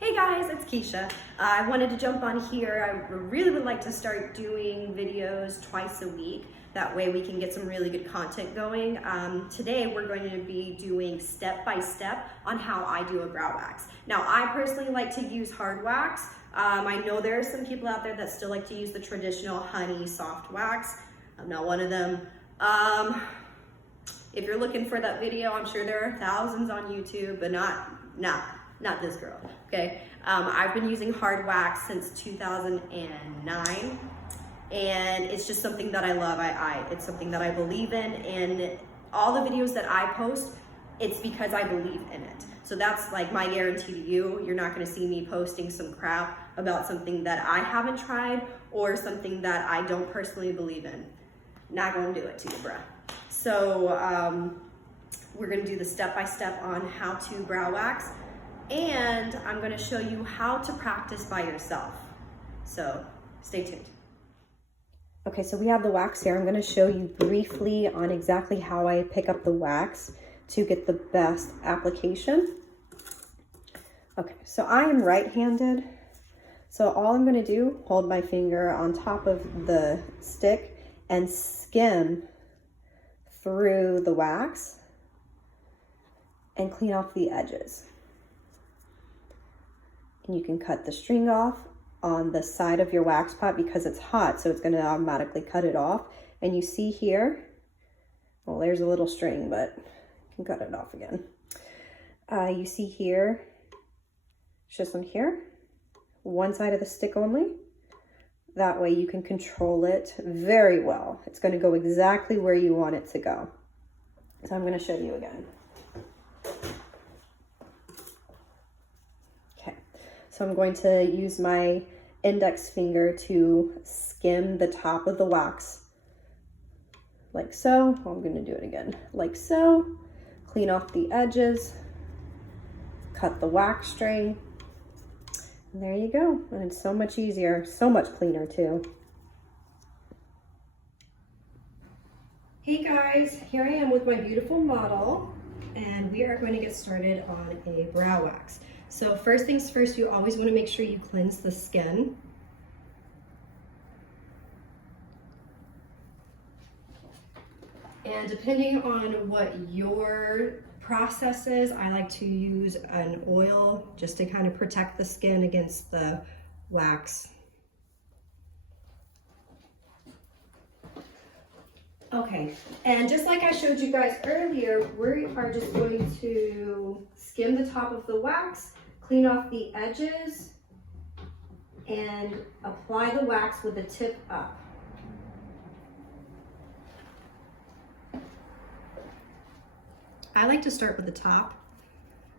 Hey guys, it's Keisha. I wanted to jump on here. I really would like to start doing videos twice a week. That way we can get some really good content going. Today we're going to be doing step-by-step on how I do a brow wax. Now I personally like to use hard wax. I know there are some people out there that still like to use the traditional honey soft wax. I'm not one of them. If you're looking for that video, I'm sure there are thousands on YouTube, but not this girl, okay? I've been using hard wax since 2009, and it's just something that I love. It's something that I believe in, and all the videos that I post, it's because I believe in it. So that's like my guarantee to you. You're not gonna see me posting some crap about something that I haven't tried or something that I don't personally believe in. Not gonna do it to you, bruh. So we're gonna do the step-by-step on how to brow wax, and I'm gonna show you how to practice by yourself. So stay tuned. Okay, so we have the wax here. I'm gonna show you briefly on exactly how I pick up the wax to get the best application. Okay, so I am right-handed. So all I'm gonna do, hold my finger on top of the stick and skim through the wax and clean off the edges. And you can cut the string off on the side of your wax pot because it's hot, so it's going to automatically cut it off. And you see here, well, there's a little string, but you can cut it off again. You see here, it's just on here, one side of the stick only. That way you can control it very well. It's going to go exactly where you want it to go. So I'm going to show you again. Okay, so I'm going to use my index finger to skim the top of the wax like so. Oh, I'm going to do it again like so. Clean off the edges, cut the wax string. And there you go. And it's so much easier, so much cleaner too. Hey guys, here I am with my beautiful model, and we are going to get started on a brow wax. So first things first, you always want to make sure you cleanse the skin. And depending on what your process is, I like to use an oil just to kind of protect the skin against the wax. Okay, and just like I showed you guys earlier, we are just going to skim the top of the wax, clean off the edges, and apply the wax with the tip up. I like to start with the top,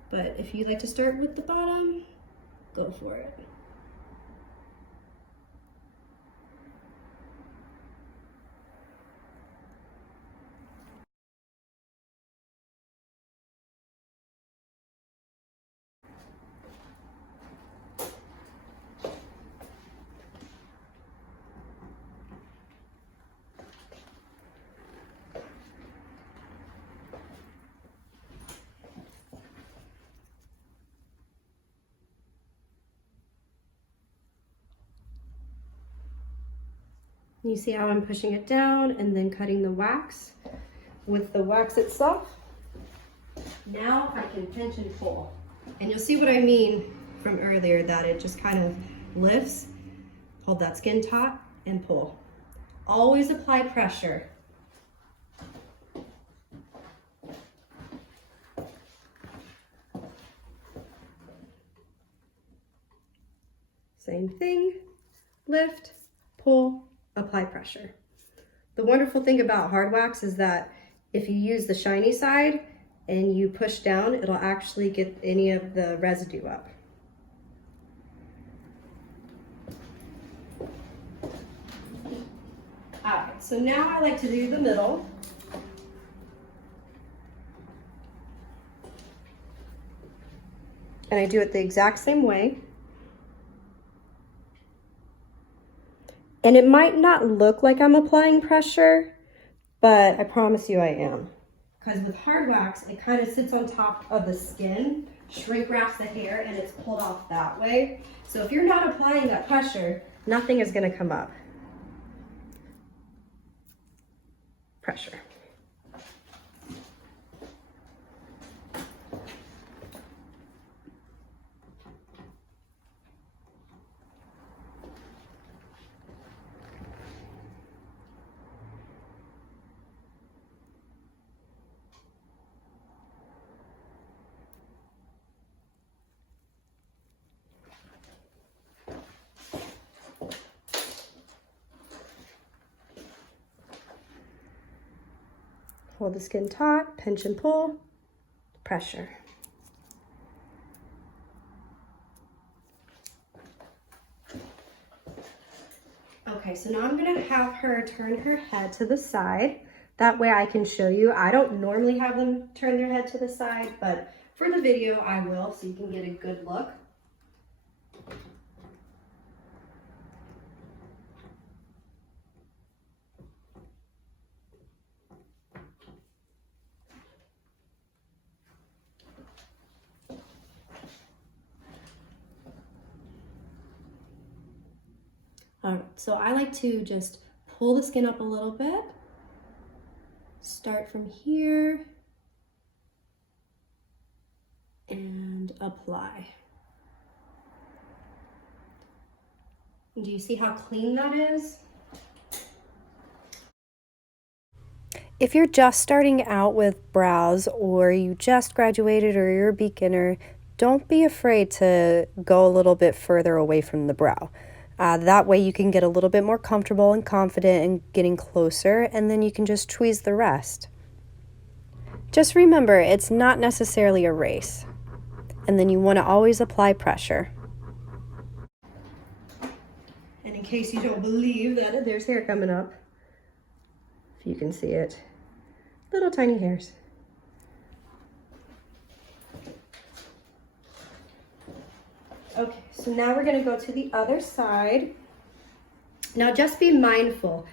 but if you like to start with the bottom, go for it. You see how I'm pushing it down and then cutting the wax with the wax itself. Now I can pinch and pull. And you'll see what I mean from earlier, that it just kind of lifts. Hold that skin taut and pull. Always apply pressure. Same thing, lift, pull, apply pressure. The wonderful thing about hard wax is that if you use the shiny side and you push down, it'll actually get any of the residue up. All right, so now I like to do the middle. And I do it the exact same way. And it might not look like I'm applying pressure, but I promise you I am. Because with hard wax, it kind of sits on top of the skin shrink wraps the hair and it's pulled off that way. So if you're not applying that pressure, nothing is gonna come up. Pressure. Hold the skin taut, pinch and pull, pressure. Okay, so now I'm gonna have her turn her head to the side. That way I can show you. I don't normally have them turn their head to the side, but for the video I will, so you can get a good look. All right, so I like to just pull the skin up a little bit. Start from here and apply. Do you see how clean that is? If you're just starting out with brows, or you just graduated, or you're a beginner, don't be afraid to go a little bit further away from the brow. That way you can get a little bit more comfortable and confident in getting closer, and then you can just tweeze the rest. Just remember, it's not necessarily a race. And then you want to always apply pressure. And in case you don't believe that there's hair coming up, if you can see it, little tiny hairs. Okay, so now we're gonna go to the other side. Now just be mindful.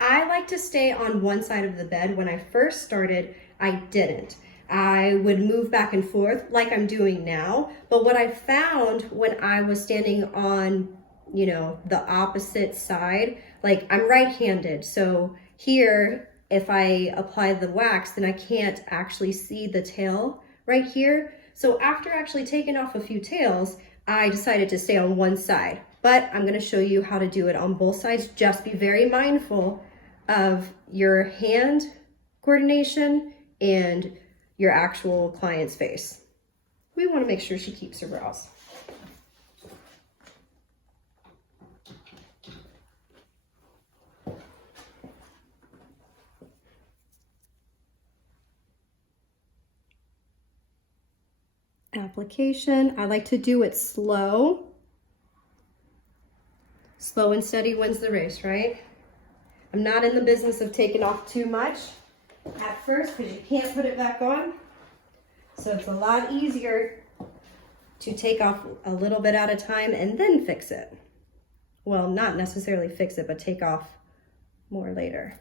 I like to stay on one side of the bed. When I first started, I didn't. I would move back and forth like I'm doing now. But what I found when I was standing on, the opposite side, like I'm right-handed. So here, if I apply the wax, then I can't actually see the tail right here. So after actually taking off a few tails, I decided to stay on one side, but I'm gonna show you how to do it on both sides. Just be very mindful of your hand coordination and your actual client's face. We wanna make sure she keeps her brows. Application, I like to do it slow. Slow and steady wins the race, right? I'm not in the business of taking off too much at first because you can't put it back on. So it's a lot easier to take off a little bit at a time and then fix it. Well, not necessarily fix it, but take off more later.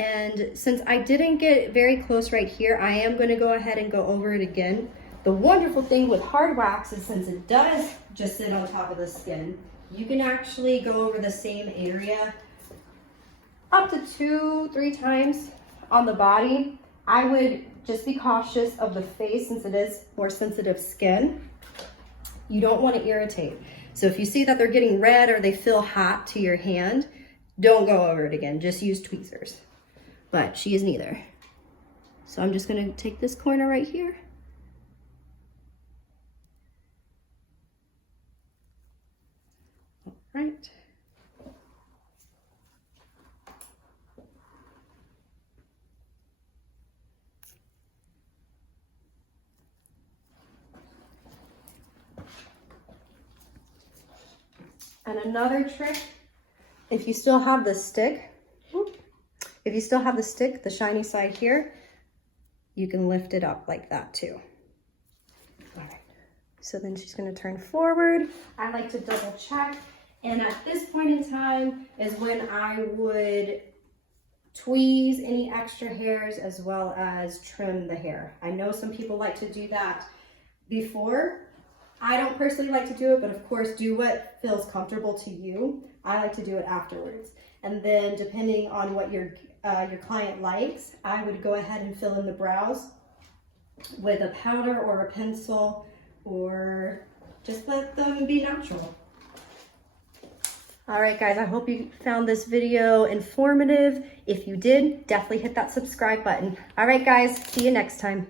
And since I didn't get very close right here, I am going to go ahead and go over it again. The wonderful thing with hard wax is since it does just sit on top of the skin, you can actually go over the same area up to 2-3 times on the body. I would just be cautious of the face since it is more sensitive skin. You don't want to irritate. So if you see that they're getting red or they feel hot to your hand, don't go over it again. Just use tweezers. But she is neither. So I'm just gonna take this corner right here. All right. And another trick, if you still have the stick, the shiny side here, you can lift it up like that too. All right, so then she's gonna turn forward. I like to double check. And at this point in time is when I would tweeze any extra hairs as well as trim the hair. I know some people like to do that before. I don't personally like to do it, but of course do what feels comfortable to you. I like to do it afterwards. And then depending on what your client likes, I would go ahead and fill in the brows with a powder or a pencil, or just let them be natural. All right, guys, I hope you found this video informative. If you did, definitely hit that subscribe button. All right, guys, see you next time.